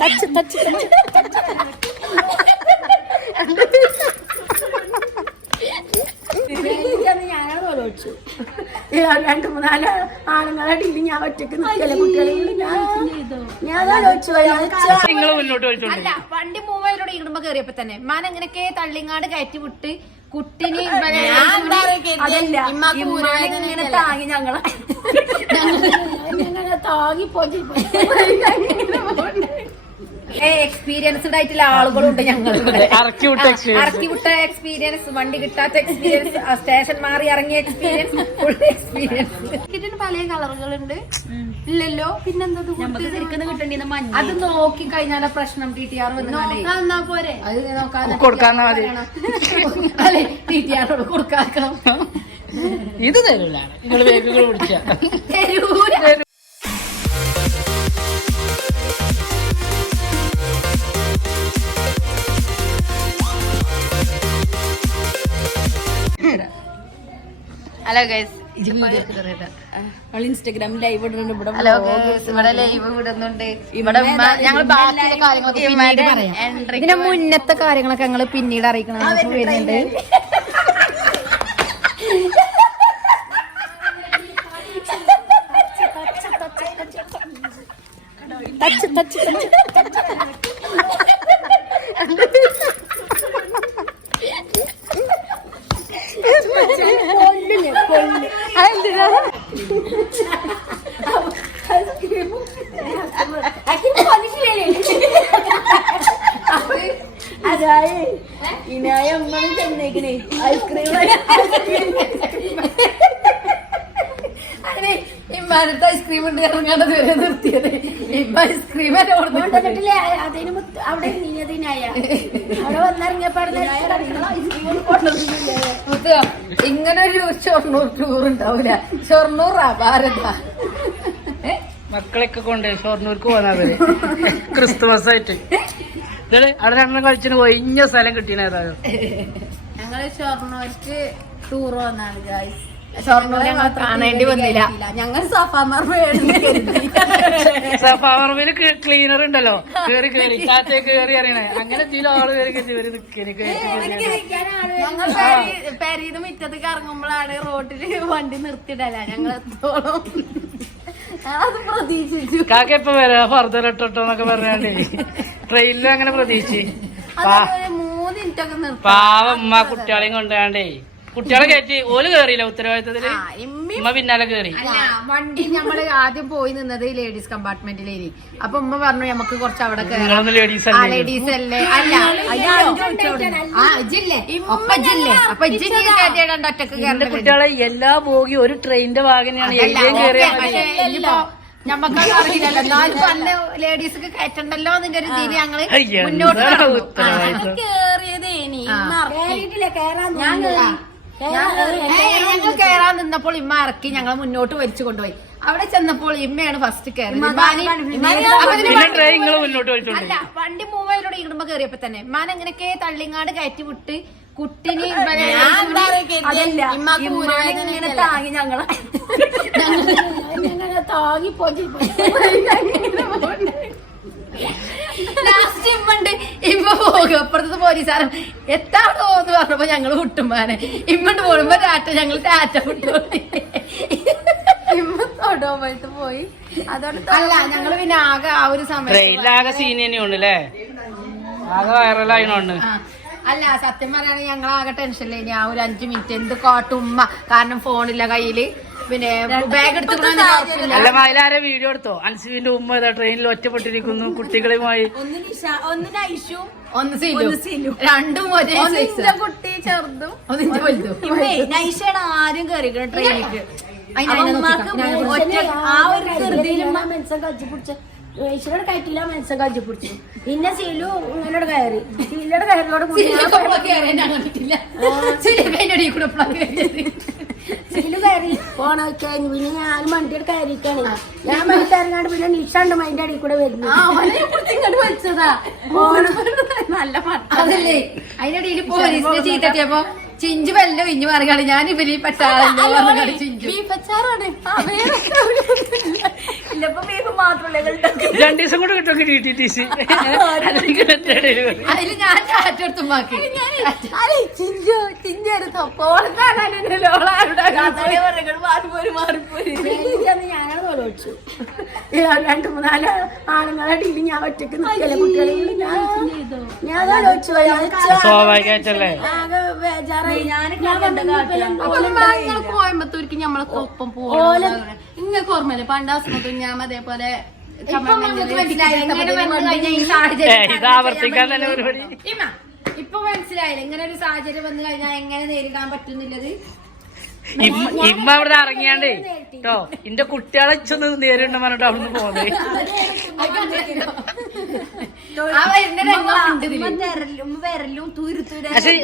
Touch touch രണ്ട് മൂന്നാൽ ആണുങ്ങളെ deal ഞാൻ ഒറ്റയ്ക്ക് നിൽക്കല്ലേ കുട്ടികളെ ഞാൻ ആലോചിച്ചു അല്ല വണ്ടി മൂവായിരോട് ഇടുമ്പോ കേറിയപ്പോ തന്നെ. മാൻ എങ്ങനെയൊക്കെ തള്ളിങ്ങാട് കയറ്റി വിട്ട് കുട്ടിനെ അതല്ല ഇങ്ങനെ താങ്ങി ഞങ്ങളെ ഞങ്ങളെ താങ്ങി പോയി എക്സ്പീരിയൻസ്ഡ് ആയിട്ടുള്ള ആളുകളുണ്ട് ഞങ്ങൾ. ഇറക്കി വിട്ട എക്സ്പീരിയൻസ് വണ്ടി കിട്ടാത്ത എക്സ്പീരിയൻസ് സ്റ്റേഷൻ മാറി ഇറങ്ങിയ എക്സ്പീരിയൻസ് ഫുൾ എക്സ്പീരിയൻസ് ഇതിന് പല കളറുകളുണ്ട്. ഇല്ലല്ലോ പിന്നെന്താ? അത് നോക്കി കഴിഞ്ഞാല പ്രശ്നം ടി ടി ആർ വന്നാ പോരെ? അത് നോക്കാൻ കൊടുക്കാന്നാ മതി. അല്ലെ ടി ടി ആറോട് കൊടുക്കാക്കാം ഇത് തരൂല നിങ്ങൾ വേഗങ്ങൾ പിടിച്ച. തരൂല. ഹലോ ഗൈസ് ഇൻസ്റ്റാഗ്രാം ലൈവ് ഇടുന്നുണ്ട്. ഇവിടെ ഹലോ ഇവിടെ ലൈവ് ഇടുന്നുണ്ട്. ഇവിടെ ഞങ്ങൾ ബാക്കിയുള്ള കാര്യങ്ങളൊക്കെ പിന്നീട് പറയാം. ഇതിന്റെ മുന്നത്തെ കാര്യങ്ങളൊക്കെ ഞങ്ങൾ പിന്നീട് അറിയിക്കണം വരുന്നുണ്ട്. തച്ച് തച്ച് ടച്ച്. അതായത് ഇനായ അമ്മയും ചെന്നേക്കണേ ഐസ്ക്രീം അങ്ങനെ ഇമ്മാനത്തെ ഐസ്ക്രീം ഉണ്ട് ഇറങ്ങാണ്ടത് വരെ നിർത്തിയത്. ഐസ്ക്രീം കൊണ്ടുവന്നിട്ടില്ലേ അതിന് മുത്ത് അവിടെ നീയതിനായ അവിടെ വന്നിറങ്ങിയപ്പാടുന്ന ഐസ്ക്രീം. കൊണ്ടുവന്നില്ലേ ഇങ്ങനെ ഒരു ഷൊർണൂർ ടൂർ ഉണ്ടാവൂല. ഷൊർണൂറാ ഭാരത? മക്കളെയൊക്കെ കൊണ്ട് ഷൊർണൂർക്ക് പോകാതെ ക്രിസ്തുമസ് ആയിട്ട് ഇതേ അവിടെ രണ്ടെണ്ണം കഴിച്ചിന് ഒഴിഞ്ഞ സ്ഥലം കിട്ടിയാ ഞങ്ങൾ ഷൊർണൂർക്ക് ടൂർ വന്നാണ് ഗായ്സ് ഷൊർണൂർ ഞങ്ങൾ കാണേണ്ടി വന്നില്ല. ഞങ്ങൾ സഫാമാർ സഫാവർമിന് ക്ലീനർ ഉണ്ടല്ലോ. കേറി കേറി. കാറ്റേ കേറി അറിയണേ. അങ്ങനെ ഇതിലും ആൾ ഞങ്ങൾ പെരീന്ന് മുറ്റത്തേക്ക് ഇറങ്ങുമ്പോഴാണ് റോട്ടിൽ വണ്ടി നിർത്തിയിടല. ഞങ്ങൾ എത്തോളം കാക്ക എപ്പ വരാ? ഫർദർ ഇട്ടോ എന്നൊക്കെ പറഞ്ഞാണ്ടേ. ട്രെയിനിലും അങ്ങനെ പ്രതീക്ഷിച്ച്. പാവ മൂന്ന് മിനിറ്റ് ഒക്കെ നിർത്തി. പാവം ഉമ്മ കുട്ടികളെയും കൊണ്ടുപോയാണ്ടേ. കുട്ടികളെ കയറ്റി ഓൽ കേറിയില്ല ഉത്തരവാദിത്തത്തിൽ? ഉമ്മ പിന്നാലെ കേറി. അല്ല വണ്ടി നമ്മൾ ആദ്യം പോയി നിന്നത് ലേഡീസ് കമ്പാർട്ട്മെന്റിലേനി അപ്പൊ ഉമ്മ പറഞ്ഞു നമുക്ക് കുറച്ച് അവിടെ കേറാം. ലേഡീസ് ലേഡീസ് അല്ലേ? അല്ല? അപ്പൊ ഒറ്റയ്ക്ക് എന്റെ കുട്ടികളെ എല്ലാ ബോഗി ഒരു ട്രെയിനിന്റെ ഭാഗനെയാണ് എല്ലാം കേറിയ മതി. ഞമ്മക്കത് അറിയില്ലല്ലോ. എന്നാലും അന്ന് ലേഡീസ് കയറ്റണ്ടല്ലോ എന്നൊക്കെ ഒരു രീതിയിൽ ഞങ്ങൾ മുന്നോട്ട്? കേറിയതേനി. ഞാൻ ഞങ്ങൾ കയറാൻ നിന്നപ്പോൾ ഇമ്മ ഇറക്കി ഞങ്ങൾ മുന്നോട്ട് വലിച്ചു കൊണ്ടുപോയി. അവിടെ ചെന്നപ്പോൾ ഇമ്മയാണ് ഫസ്റ്റ് കയറി അല്ല വണ്ടി മൂവായിലൂടെ ഇടുമ്പോ കേറിയപ്പോ തന്നെ മാൻ എങ്ങനെയൊക്കെ തള്ളിങ്ങാട് കയറ്റി വിട്ട് കുട്ടിനെ ഇങ്ങനെ താങ്ങി ഞങ്ങളെ. ഞങ്ങളെ താങ്ങി പോയി ലാസ്റ്റ് ഇമ്മണ്ട്. ഇമ്മ പോകും. അപ്പുറത്തെ പോലീസാരം എത്താടോ? എന്ന് പറഞ്ഞപ്പോ ഞങ്ങൾ വിട്ടുമാനെ ഇമ്മണ്ട് പോകുമ്പോ ടാറ്റ ഞങ്ങൾ ടാറ്റ വിട്ടു. ഇമ്മ തൊടോ പോയി. അതോടെ അല്ല ഞങ്ങൾ പിന്നെ ആകെ ആ ഒരു സമയത്ത് ട്രെയിനിലാകെ സീൻ തന്നെയാണ് അല്ലേ ആകെ വൈറലായിട്ടുണ്ട് ആ. അല്ല സത്യം പറയുകയാണെങ്കിൽ ഞങ്ങൾ ആകെ ടെൻഷനിലേനി ആ ഒരു അഞ്ചു മിനിറ്റ് എന്ത് കോട്ടുമ്മ കാരണം ഫോണില്ല കയ്യിൽ. പിന്നെ ബാഗ് കുഴപ്പമില്ല അല്ല മയിലാരെ വീഡിയോ എടുത്തോ? അൻസുവിന്റെ ഉമ്മ ഏതാ ട്രെയിനിൽ ഒറ്റപ്പെട്ടിരിക്കുന്നു കുട്ടികളുമായി. ഒന്ന് നിഷ ഒന്ന് സീലും. രണ്ടും ഒരേ. ഇന്റെ കുട്ടി ചെറുതും ഒന്നിന്റെ വലുതും. ഇമ്മേ നൈഷയാണ് ആദ്യം കയറിക്കണ ട്രെയിനിക്ക് ആ ഒരു ധൃതിയിൽ മനസ്സം കജ്ജി പിടിച്ച. ഈശ്വരോട് കയറ്റില്ല മനസ്സം കജ്ജി പിടിച്ചു. പിന്നെ സീലു ഇങ്ങനോട് കയറി. കൂടി സീലു കയറി. പോണ കഴിഞ്ഞു പിന്നെ ഞാൻ വണ്ടിയുടെ കയറിക്കാണ് ഞാൻ വണ്ടി ഇറങ്ങാണ്ട് പിന്നെ നിഷാണ്ട് മൈൻഡ് അടി കൂടെ വരുന്നു. നല്ല അതല്ലേ. അതിനിടയിൽ പോലീസിനെ ചീത്തട്ടിയപ്പോ? ചിഞ്ചു വല്ല ഇഞ്ഞു മാറുകയാണ് ഞാൻ ഇവർ ഈ ചിഞ്ചു മാത്രമല്ലേ രണ്ടു ദിവസം കൂടെ കിട്ടും ടി ടി സി അതിൽ ഞാൻ ചാറ്റ് എടുത്തു മാക്കി ചിഞ്ചു ചിഞ്ചു എടുത്തോ പോളാണല്ലോ ഞാനാണ് തോലോച്ചു രണ്ട് മൂന്നാൽ ആണുങ്ങളെ ഡീൽ ഞാൻ ഒറ്റയ്ക്ക് നിൽക്കല്ലേ? കുട്ടികളെ ഞാൻ ഞാൻ തോലോച്ചു സ്വാഭാവികമായിട്ടല്ലേ കോയമ്പത്തൂർക്ക് ഞമ്മളൊക്കെ ഒപ്പം പോകണം ഇങ്ങക്ക് ഓർമ്മയില്ലേ? പണ്ടാസമത്തും ഞാൻ അതേപോലെ ഇത് ആവർത്തിക്കാൻ തന്നെ പരിപാടി ഇപ്പൊ മനസ്സിലായില്ല? ഇങ്ങനെ ഒരു സാഹചര്യം വന്നു കഴിഞ്ഞാൽ എങ്ങനെ നേരിടാൻ പറ്റുന്നില്ലത് ഇമ്മ ഇമ്മ അവിടെ ഇറങ്ങിയാണ്ടേ. കേട്ടോ എന്റെ കുട്ടികളെ ഇച്ചൊന്ന് നേരിടണം പറഞ്ഞിട്ട് അവിടുന്ന് പോകുന്നത് പക്ഷെ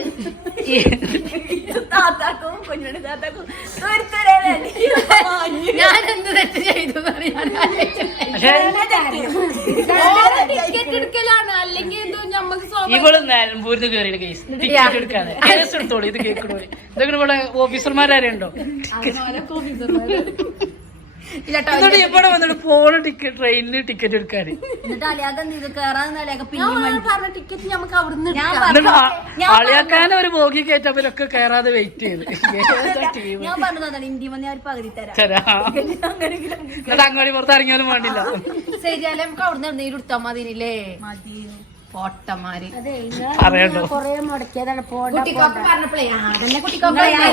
ഞാൻ എന്ത് തെറ്റ് ചെയ്തു ടിക്കറ്റ് എടുക്കലാണ്. അല്ലെങ്കിൽ ഇവൾ നിലമ്പൂരിന്ന് കയറിയ കേസ്. ടിക്കറ്റ് എടുക്കാതെ. കേസ് എടുത്തോളൂ ഇത് കേക്കണോ ഇതൊക്കെ ഇവിടെ ഓഫീസർമാരുണ്ടോ ഇല്ലട്ടോ എന്നിട്ട് ഇവിടെ വന്നിട്ട് പോണ ടിക്കറ്റ് ട്രെയിനിന് ടിക്കറ്റ് എടുക്കാൻ അളിയാക്കാൻ ഒരു ബോഗി കയറ്റവരൊക്കെ കയറാതെ വെയിറ്റ് ചെയ്ത് ഏതാ team? ഞാൻ പറഞ്ഞതാണ് ഇന്ത്യ വന്ന് ഞാൻ പകുതി തരാം. തരാ. അങ്ങോട്ട് പുറത്ത് ഇറങ്ങിയാലും വേണ്ടില്ല. ശരിയല്ലേ നമുക്ക് അവിടുന്ന് എന്തെങ്കിലും എടുത്താൽ മതിനില്ലേ? പൊട്ടന്മാര് അതെ അറിയണ്ടോ കൊറേ മുടക്കിയതാണ്. പോണ്ട കുട്ടിക്കൊക്കെ പറഞ്ഞപ്പോഴേ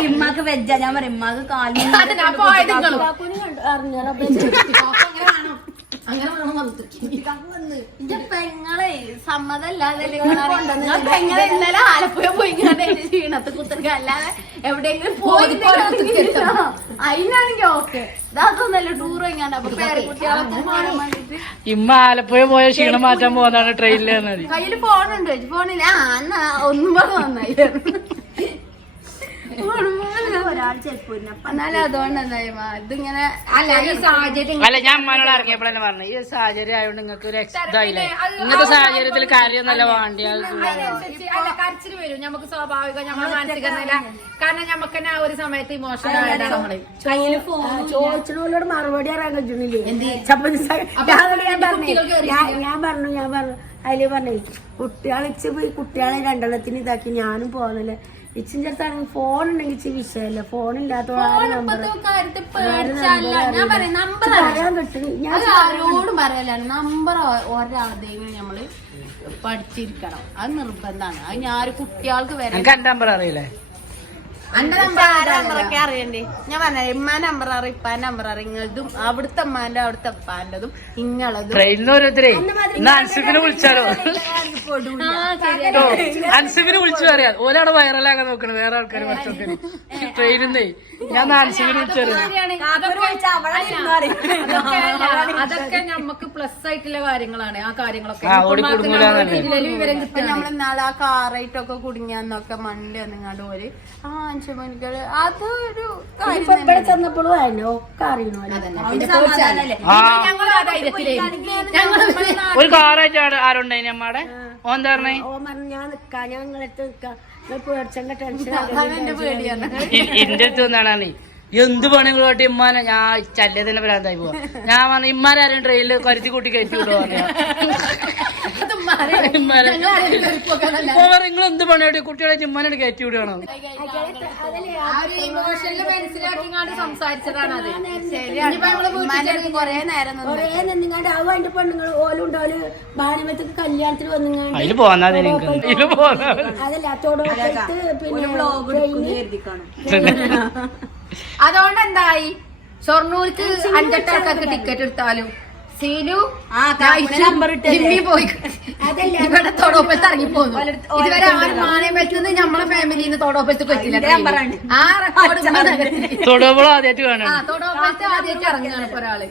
ഇമ്മാക്ക് വെജ ഞാൻ പറയും ഇമ്മക്ക് കാലിന് പോയത്. അറിഞ്ഞോ അങ്ങനെ വേണം എന്റെ പെങ്ങളെ സമ്മതല്ലാതെ നിങ്ങൾ പെങ്ങളെ ഇന്നലെ ആലപ്പുഴ പോയി ക്ഷീണത്ത് അല്ലാതെ എവിടെയെങ്കിലും അതിനാണെങ്കിൽ ഓക്കെ. ഇമ്മ ആലപ്പുഴ പോയ ക്ഷീണം മാറ്റാൻ പോകുന്നതാണ് ട്രെയിനിൽ വന്നത്. കയ്യിൽ ഫോണുണ്ട് ഫോണില്ല ഒന്നും പറഞ്ഞു നന്നായി ചെലപ്പോ എന്നാലും അതുകൊണ്ട് എന്തായി ഇതിങ്ങനെ അല്ല ഈ സാഹചര്യം അല്ല ഞാൻ അമ്മനോട് ഇറങ്ങിയപ്പോഴല്ലേ പറഞ്ഞു? ഈ സാഹചര്യം ആയതുകൊണ്ട് നിങ്ങൾക്ക് ഒരു ഇതായില്ലേ? ഇങ്ങനത്തെ സാഹചര്യത്തിൽ കാര്യമൊന്നല്ല വേണ്ടി കരച്ചിൽ വരും. നമുക്ക് സ്വാഭാവികം നമ്മുടെ മാനസിക നില. കാരണം നമുക്ക് തന്നെ ആ ഒരു സമയത്ത് ഇമോഷണൽ ആയിട്ടാണ് നമ്മൾ. മറുപടി അറിയാൻ ഞാൻ പറഞ്ഞു ഞാൻ- പറഞ്ഞു. അതിൽ പറഞ്ഞു കുട്ടികളെ പോയി കുട്ടികളെ രണ്ടെണ്ണത്തിന് ഇതാക്കി. ഞാനും പോകുന്നില്ല ഇച്ചിന്റെ അടുത്താണെങ്കിൽ ഫോൺ ഉണ്ടെങ്കിൽ ഇച്ചി വിഷയമല്ല ഫോൺ ഇല്ലാത്ത ആരെ നമ്പർ ഞാൻ പറയാം നമ്പർ പറയാൻ കിട്ടും ഞാൻ ആരോടും പറയല നമ്പർ ഒരാളുടെയും നമ്മൾ പഠിച്ചിരിക്കണം. അത് നിർബന്ധമാണ് അത് ഞാൻ കുട്ടികൾക്ക് വരാൻ നമ്പർ അറിയില്ലേ? നമ്പറൊക്കെ അറിയണ്ടേ? ഞാൻ പറഞ്ഞ ഇമ്മാ നമ്പർ ഇപ്പാ നമ്പർ അറിയാം ഇങ്ങളതും അവിടുത്തെ അമ്മാന്റെ അവിടുത്തെ അപ്പാന്റതും ഇങ്ങളതും. ട്രെയിനിൽ ഓരോരുത്തരേ വിളിച്ചാലോ? വിളിച്ചു പറയാം. ഓലവിടെ വൈറലാകാൻ നോക്കണത് വേറെ ആൾക്കാർ മറ്റൊക്കെ ട്രെയിനിന്നേ ഞാൻ അൻസുഖിനെ വിളിച്ചു അതൊക്കെ നമുക്ക് പ്ലസ് ആയിട്ടുള്ള കാര്യങ്ങളാണ് ആ കാര്യങ്ങളൊക്കെ. വിവരം കിട്ടും നാളെ ആ കാറായിട്ടൊക്കെ കുടുങ്ങിയാന്നൊക്കെ മണ്ടി വന്നിങ്ങാണ്ട് ഓര് ആ ഇവിടെ ചെന്നപ്പോഴും ഒരു കാറായിട്ട് ആരുണ്ടായി നമ്മടെ ഓൻ തരണേ പറഞ്ഞു? ഞാൻ നിക്കാം ഞാൻ നിങ്ങളടുത്ത് നിക്കാം. നിങ്ങൾ പേടിച്ചെങ്ക ടെൻഷൻ എന്റെ അടുത്ത് വന്നാണ് എന്ത് പണികൾ കാട്ടി? ഇമ്മാനെ ഞാൻ ചല്ലേ തന്നെ ഭ്രാന്തായി പോവാ. ഞാൻ പറഞ്ഞു ഇമ്മാനാരും ട്രെയിനിൽ കരുത്തി കൂട്ടി കയറ്റി വിടുക നിങ്ങൾ എന്ത് പണിയാടി? കുട്ടികളെ ഇമ്മാനെ കയറ്റി വിടുകയാണോ മനസ്സിലാക്കിങ്ങാണ്ട് സംസാരിച്ചതാണ് അത്. അതിൽ പോന്നാ പോന്നാ അതുകൊണ്ട് എന്തായി? ഷൊർണൂർക്ക് അഞ്ചെട്ട് ആൾക്കാർക്ക് ടിക്കറ്റ് എടുത്താലും? സീനു ജിമ്മി പോയി. ഇവിടെ തൊടോപ്പലത്ത് ഇറങ്ങി പോന്നു. ഇതുവരെ ആരും മാനേമലത്ത് നിന്ന് നമ്മളെ ഫാമിലിന്ന് തൊടോപ്പലത്ത് പറ്റില്ല ആ റെക്കോർഡ് ആദ്യമായിട്ട് ഇറങ്ങുകയാണ് ഇപ്പൊ ഒരാൾ.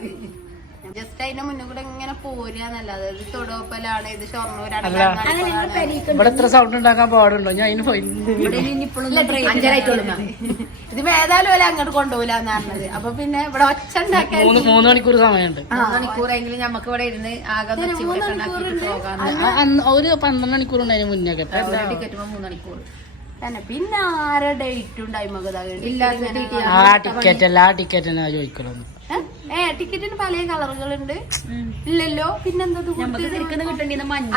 ജസ്റ്റ് അതിന്റെ മുന്നിൽ കൂടെ ഇങ്ങനെ പോരുകന്നല്ല ഇത് തൊടോപ്പലാണ് ഇത് ഷൊർണൂരാണ് അല്ല. ഇവിടെ എത്ര സൗണ്ട് ഉണ്ടാക്കാൻ പാടുണ്ടോ? ഞാൻ അതിന് പോയി അഞ്ചരായിട്ടുള്ളൂ ഇത് ഏതായാലും അല്ല അങ്ങോട്ട് കൊണ്ടുപോകില്ലാന്ന് പറഞ്ഞത്. അപ്പൊ പിന്നെ ഇവിടെ ഒച്ച ഉണ്ടാക്കാൻ മൂന്ന് മൂന്ന് മണിക്കൂർ സമയമുണ്ട്. മൂന്ന് മണിക്കൂറെങ്കിലും നമുക്ക് ഇവിടെ ഇരുന്ന് ആകെ ഒരു പന്ത്രണ്ട് മണിക്കൂർ ഉണ്ടായിരുന്നു മുന്നേ കേട്ടോ ടിക്കറ്റ് മൂന്ന് മണിക്കൂർ. തന്നെ. പിന്നെ ആരെ ഡേറ്റ് ഉണ്ടായി ആ ടിക്കറ്റ് അല്ല ആ ടിക്കറ്റ് തന്നെ ചോദിക്കണം ഏ? ടിക്കറ്റിന് പല കളറുകളുണ്ട്. ഇല്ലല്ലോ? പിന്നെന്താ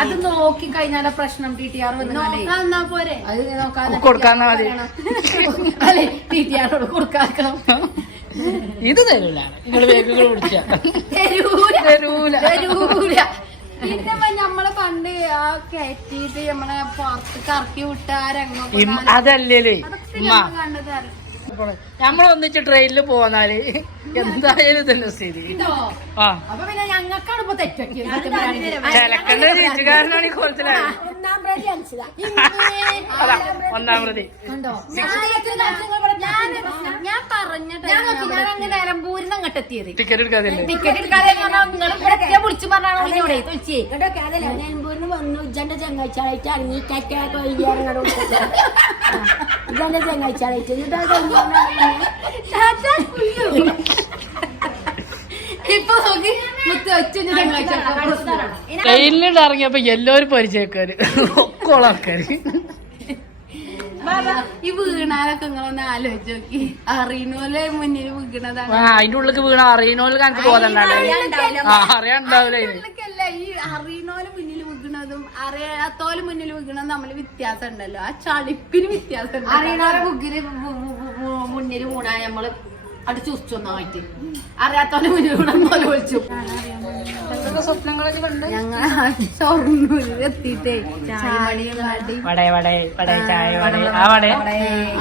അത് നോക്കി കഴിഞ്ഞാൽ പ്രശ്നം ടി ടി ആർ പോരെ? അത് നോക്കാൻ കൊടുക്കാന്നാ മതി അല്ലെ ടി ടി ആറോട് കൊടുക്കാം ഇത് തരൂല. നിങ്ങൾ വേഗങ്ങൾ പിടിച്ച തരൂല. തരൂല. തരൂല പിന്നെ നമ്മളെ പണ്ട് ആ കയറ്റിട്ട് നമ്മളെ പുറത്ത് കറക്കി വിട്ട ആ രംഗം അതല്ലേ ട്രെയിനിൽ പോന്നാൽ എന്തായാലും തന്നെ സ്ഥിതി. ആ. അപ്പൊ പിന്നെ ഞങ്ങൾക്കാണ് ഇപ്പൊ തെറ്റൊക്കെ. ചിലക്കണ്ട ചീറ്റുകാരനാണ് ഈ കുളത്തിലായി ഒന്നാം പ്രതി അൻസിത. അതാ ഒന്നാം പ്രതി. കണ്ടോ? ഞാൻ പറഞ്ഞിട്ട് ഞാൻ നോക്കി ഞാൻ അങ്ങനെ നിലമ്പൂരിന്ന് അങ്ങോട്ട് എത്തിയത്? ടിക്കറ്റ് എടുക്കാതില്ലേ ടിക്കറ്റ് എടുക്കാതെ. വിളിച്ചു പറഞ്ഞാണ് അതല്ല. വന്നു. ഉജ്ജന്റെ ചങ്ങാഴ്ചയായിട്ട് ഇറങ്ങി. കറ്റൊക്കെ വൈകിയാറങ്ങോട്ട് ഉജ്ജന്റെ ചങ്ങാഴ്ചയായിട്ട് എന്നിട്ട് അത് കഴിഞ്ഞ ഇപ്പൊ നോക്കി മുത്ത് ഒച്ച ട്രെയിനിൽ ഇറങ്ങിയപ്പോ എല്ലാവരും പരിചയക്കാര്. ഒക്കെ ആൾക്കാര്. ഈ വീണാലൊക്കെ നിങ്ങളൊന്ന് ആലോചിച്ച് നോക്കി. അറിയണോലെ മുന്നിൽ വീണതാണ്. അതിന്റെ ഉള്ളിൽ വീണ അറിയണോൽ കണക്ക് അറിയാണ്ടാവില്ല ഈ അറിയണോലെ മുന്നിൽ വീണതും അറിയാത്തോൽ മുന്നിൽ വീണതും നമ്മൾ വ്യത്യാസം ഉണ്ടല്ലോ ആ ചളിപ്പിന് വ്യത്യാസം അറിയണോലെ മുന്നിൽ മുന്നിൽ വീണാ നമ്മൾ അടിച്ചു ഒന്നായിട്ട്. അറിയാത്തോലെ മുന്നിൽ വിളിച്ചു.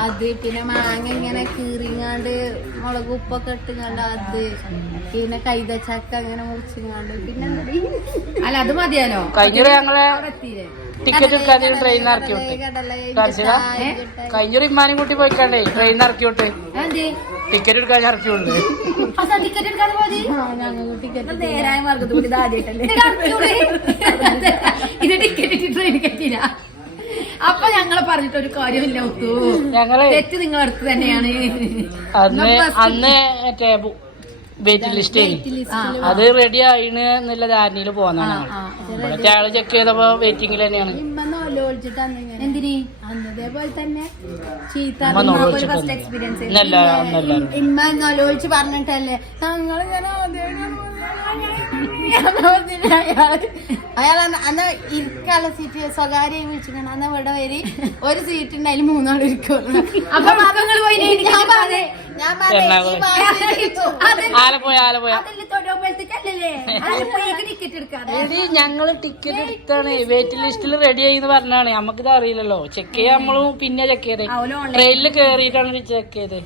അത് പിന്നെ മാങ്ങ ഇങ്ങനെ കീറിങ്ങാണ്ട് മുളക് ഉപ്പൊക്കെ ഇട്ടുങ്ങാണ്ട് അത് പിന്നെ കൈതച്ചക്ക അങ്ങനെ മുറിച്ചിങ്ങാണ്ട് പിന്നെ അല്ല അത് മതിയാലോ കഴിഞ്ഞ ഞങ്ങളെ ടിക്കറ്റ് എടുക്കാതെ ട്രെയിനിൽ ഇറക്കി വിട്ട്. കഴിഞ്ഞൊരു ഇമ്മാനും കൂട്ടി പോയിക്കാണ്ടേ ട്രെയിനിൽ ഇറക്കി വിട്ട്. ടിക്കറ്റ് എടുക്കാൻ വിട്ട് ടിക്കറ്റ് എടുക്കാതെ മതി ടിക്കറ്റ് നേരായ മാർഗത്തിൽ കൂടി ആദ്യമായിട്ടല്ലേ? ഇത് ടിക്കറ്റ് ട്രെയിനിൽ അപ്പൊ ഞങ്ങളെ പറഞ്ഞിട്ട് ഒരു കാര്യമില്ല ഒത്തു ഞങ്ങൾ തെറ്റ് നിങ്ങളടുത്ത് അടുത്ത് തന്നെയാണ്. അന്ന് അന്ന് മറ്റേ വെയിറ്റിംഗ് ലിസ്റ്റ് അത് റെഡി ആയിന് എന്നുള്ള ധാരണയിൽ പോന്നാണ് ഇവിടുത്തെ ആൾ ചെക്ക് ചെയ്തപ്പോ വെയിറ്റിംഗിൽ തന്നെയാണ്. എന്തിനി? അന്നതേപോലെ തന്നെ ചീത്ത ഫസ്റ്റ് എക്സ്പീരിയൻസ് ഇന്നല്ല ഒന്നല്ല ഇമ്മ നൊലോളിച്ച് പറഞ്ഞിട്ടല്ലേ? അയാൾ അന്ന് ഇരിക്കാനുള്ള സീറ്റ് സ്വകാര്യ വിളിച്ചിട്ടുണ്ട് അന്ന് ഇവിടെ വരി ഒരു സീറ്റ് ഉണ്ട് അതിൽ മൂന്നാൾ ഇരിക്കുള്ളൂ അപ്പൊ ആലപ്പുഴ ആലപ്പുഴ. ടിക്കറ്റ് എടുക്കാതെ. എടി ഞങ്ങൾ ടിക്കറ്റ് എടുത്താണ്. വെയിറ്റിംഗ് ലിസ്റ്റിൽ റെഡി ആയിന്ന് പറഞ്ഞാണ് നമുക്കിത് അറിയില്ലല്ലോ. ചെക്ക് ചെയ്യാൻ നമ്മളും പിന്നെ ചെക്ക് ചെയ്തേ. ട്രെയിനിൽ കേറിയിട്ടാണ് ചെക്ക് ചെയ്തത്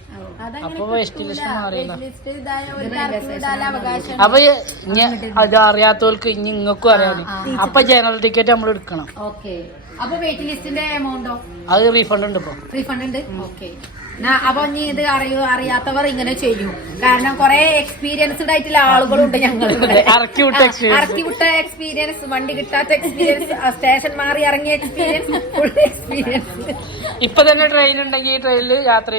അപ്പൊ വെയിറ്റ് ലിസ്റ്റ് അറിയില്ല. അപ്പൊ ഇനി അത് അറിയാത്തവർക്ക് ഇനി ഇങ്ങക്കും അറിയാതെ അപ്പൊ ജനറൽ ടിക്കറ്റ് നമ്മൾ എടുക്കണം. ഓക്കെ അപ്പൊ വെയിറ്റ് ലിസ്റ്റിന്റെ എമൗണ്ടോ അത് റീഫണ്ട് ഉണ്ട് ഇപ്പൊ. റീഫണ്ട് ഉണ്ട്? ഓക്കെ അപ്പൊ ഇനി ഇത് അറിയൂ അറിയാത്തവർ ഇങ്ങനെ ചെയ്യും. കാരണം കുറെ എക്സ്പീരിയൻസ്ഡ് ആയിട്ടുള്ള ആളുകളുണ്ട് ഞങ്ങൾ ഇവിടെ. ഇറക്കി വിട്ട experience. എക്സ്പീരിയൻസ് വണ്ടി കിട്ടാത്ത എക്സ്പീരിയൻസ് സ്റ്റേഷൻ മാറി ഇറങ്ങിയ എക്സ്പീരിയൻസ് ഫുൾ എക്സ്പീരിയൻസ് ഇപ്പൊ തന്നെ ട്രെയിൻ ഉണ്ടെങ്കിൽ ട്രെയിനിൽ യാത്ര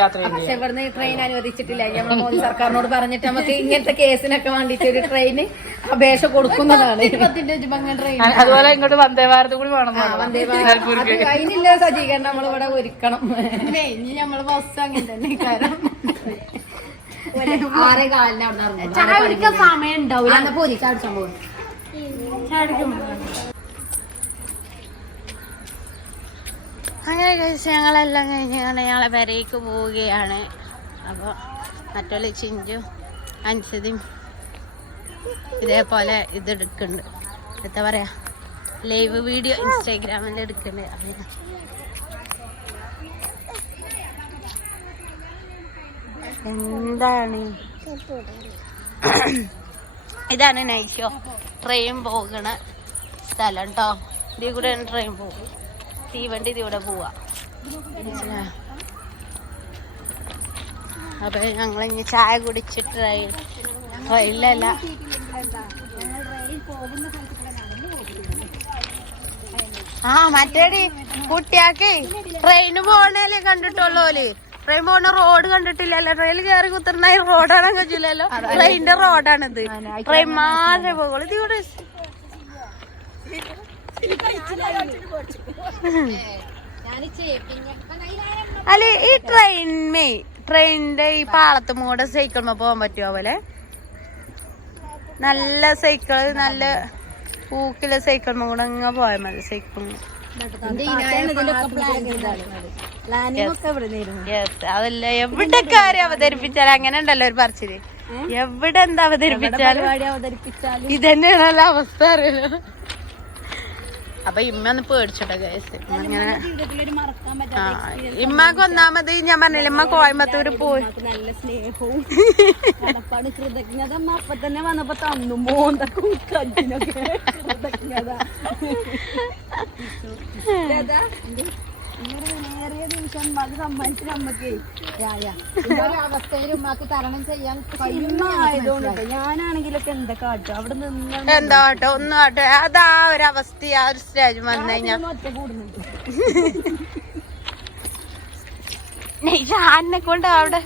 യാത്ര പക്ഷെ ഇവിടുന്ന് ട്രെയിൻ അനുവദിച്ചിട്ടില്ല. നമ്മൾ മോദി സർക്കാരിനോട് പറഞ്ഞിട്ട് നമുക്ക് ഇങ്ങനത്തെ കേസിനൊക്കെ വേണ്ടിട്ട് ഒരു ട്രെയിന് അപേക്ഷ കൊടുക്കുന്നതാണ്. അതുപോലെ ഇങ്ങോട്ട് വന്ദേ ഭാരത് കൂടി വേണം വന്ദേ ഭാരത്. നിലമ്പൂർക്ക് അത് അതിനില്ല സജ്ജീകരണം. നമ്മളിവിടെ ഒരുക്കണം. ഇനി നമ്മൾ ബസ് അങ്ങനെ തന്നെ കാരണം ആറേ കാലിന് അവിടെ ചായ കുടിക്കാൻ സമയം ഉണ്ടാവില്ല പോരി ചാടിച്ചാൻ പോകും അങ്ങനെ കഴിച്ച് ഞങ്ങളെല്ലാം കഴിഞ്ഞ് ഞങ്ങളെ പെരയ്ക്ക് പോവുകയാണ്. അപ്പോൾ മറ്റുള്ള ചിഞ്ചും അൻസതും ഇതേപോലെ ഇത് എടുക്കുന്നുണ്ട്. എന്താ പറയാ ലൈവ് വീഡിയോ ഇൻസ്റ്റാഗ്രാമിൽ എടുക്കുന്നുണ്ട്. എന്താണ്? ഇതാണ് നൈറ്റോ ട്രെയിൻ പോകണ സ്ഥലം കേട്ടോ ഇതിൽ കൂടെ ട്രെയിൻ പോകും. തീവണ്ടി ഇതിവിടെ പോവാ. അപ്പൊ ഞങ്ങൾ ഇനി ചായ കുടിച്ചിട്ട് ട്രെയിൻ ട്രെയിനിലല്ല ആ മറ്റേടി കുട്ടിയാക്കേ ട്രെയിന് പോണേലേ കണ്ടിട്ടുള്ളൂൽ. ട്രെയിൻ പോകുന്ന റോഡ് കണ്ടിട്ടില്ലല്ലോ ട്രെയിനിൽ കയറി കുത്തുന്ന റോഡാണ് കഴിച്ചില്ലല്ലോ ട്രെയിനിന്റെ റോഡാണിത്. ട്രെയിൻ മാത്രമേ പോകുള്ളൂ ഇത് ഇവിടെ അല്ല ഈ ട്രെയിൻമേ ട്രെയിനിന്റെ ഈ പാളത്ത് മൂടെ സൈക്കിൾമ പോകാൻ പറ്റുമോ പോലെ നല്ല സൈക്കിൾ നല്ല പൂക്കിലെ സൈക്കിൾമ കൂടെ അങ്ങ് പോയാൽ മതി സൈക്കിൾ അതല്ല എവിടെ കാര്യം അവതരിപ്പിച്ചാലും അങ്ങനെ ഉണ്ടല്ലോ ഒരു പറച്ചിൽ. എവിടെ എന്താ അവതരിപ്പിച്ചാലും? അവതരിപ്പിച്ചാലും ഇതന്നെയാണല്ലോ അവസ്ഥ അറിയാലോ അപ്പൊ ഇമ്മ ഒന്ന് പേടിച്ചോട്ടെ ഗൈസ് ഇമ്മക്ക് ഒന്നാമത് ഞാൻ പറഞ്ഞില്ല ഇമ്മ കോയമ്പത്തൂര് പോയി. നല്ല സ്നേഹവും കൃതജ്ഞത. അപ്പൊ തന്നെ വന്നപ്പോ തന്നു മോന്തക്കും കൃതജ്ഞത. ഞാനാണെങ്കിലൊക്കെ എന്താ കാട്ടുക? അവിടെ നിന്ന് എന്താ കേട്ടോ ഒന്നും ആട്ടോ അതാ ഒരു അവസ്ഥ ആ ഒരു സ്റ്റേജ് വന്നു ഷാനെ കൊണ്ട് അവിടെ.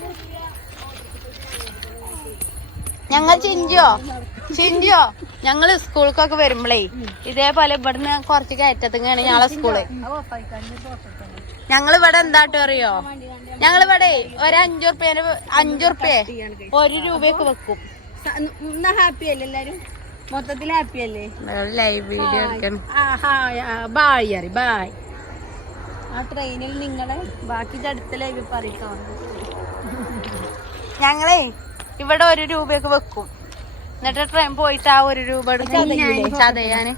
ഞങ്ങൾ ചിഞ്ചിയോ? ചിഞ്ചിയോ? ഞങ്ങൾ സ്കൂൾക്കൊക്കെ വരുമ്പളേ ഇതേപോലെ ഇവിടുന്ന് കുറച്ച് കയറ്റത്തുങ്ങാണ് ഞങ്ങളെ സ്കൂൾ. ഞങ്ങൾ ഇവിടെ എന്താട്ടോ അറിയോ? ഞങ്ങൾ ഇവിടെ ഒരു അഞ്ചുറുപ്യേന് അഞ്ചുറുപ്യ ഒരു രൂപയൊക്കെ വെക്കും. ഹാപ്പി അല്ലേ എല്ലാരും? മൊത്തത്തിൽ ഹാപ്പി അല്ലേ? ലൈവ് വീഡിയോ ബായ് അറി ബായ് ആ ട്രെയിനിൽ നിങ്ങളെ ബാക്കി അടുത്ത ലൈവ് പറയിക്കാം. ഞങ്ങളെ ഇവിടെ ഒരു രൂപയൊക്കെ വെക്കും. എന്നിട്ട് ട്രെയിൻ പോയിട്ട് ആ ഒരു രൂപ ചതയാന്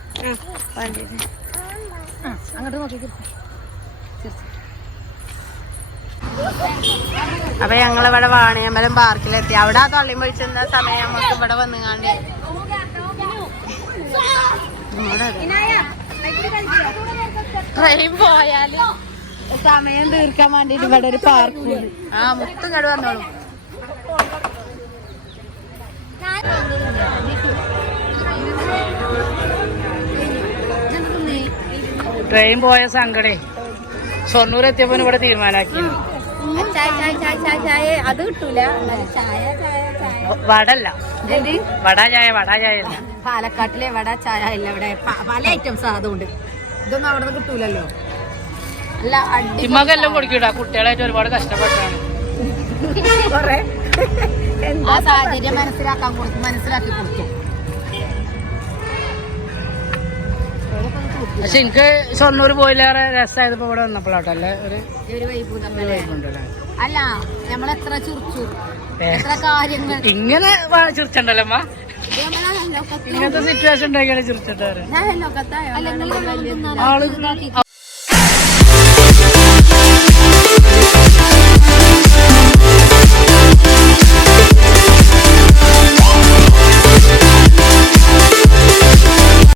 അങ്ങോട്ട് നോക്കി അപ്പൊ ഞങ്ങൾ ഇവിടെ വാണിയമ്പലം പാർക്കിലെത്തി. അവിടെ ആ തള്ളി പൊഴിച്ചിരുന്ന സമയം നമുക്ക് ഇവിടെ വന്നുകാണ്ട് ട്രെയിൻ പോയാൽ സമയം തീർക്കാൻ വേണ്ടിട്ട് ഇവിടെ ഒരു പാർക്ക് ആ മുത്തും കട വന്നോളൂ. ട്രെയിൻ പോയ സങ്കടേ. ഷൊർണൂർ എത്തിയപ്പോ ഇവിടെ തീരുമാനാക്കി ചായ ചായ ചായ ചായ ചായ അത് കിട്ടൂല. ചായ ചായ ചായ. വടല്ല. വട ചായ വട ചായ. പാലക്കാട്ടിലെ വട ചായ ഇല്ല ഇവിടെ. പല ഐറ്റംസ് അതുകൊണ്ട്. ഇതൊന്നും അവിടെ നിന്ന് കിട്ടൂലല്ലോ അല്ല അടി ഇമ്മക്കെല്ലാം കൊടുക്കൂടാ. കുട്ടികളായിട്ട് ഒരുപാട് കഷ്ടപ്പെട്ടാണ്. ആ സാഹചര്യം മനസ്സിലാക്കാൻ കൊടുത്തു മനസ്സിലാക്കി കൊടുത്തു. പക്ഷെ എനിക്ക് ഷൊർണൂർ പോയില്ലേറെ രസമായതിപ്പോ ഇവിടെ വന്നപ്പോഴാട്ടോ അല്ലേ? ഒരു അല്ല നമ്മളെത്ര ചുറിച്ചു? എത്ര കാര്യങ്ങൾ? ഇങ്ങനെ ചിരിച്ചണ്ടല്ലോ അമ്മ? ഇങ്ങനത്തെ സിറ്റുവേഷൻ ഉണ്ടാക്കിയാണ് അയൽവക്കത്തായോ? ആൾ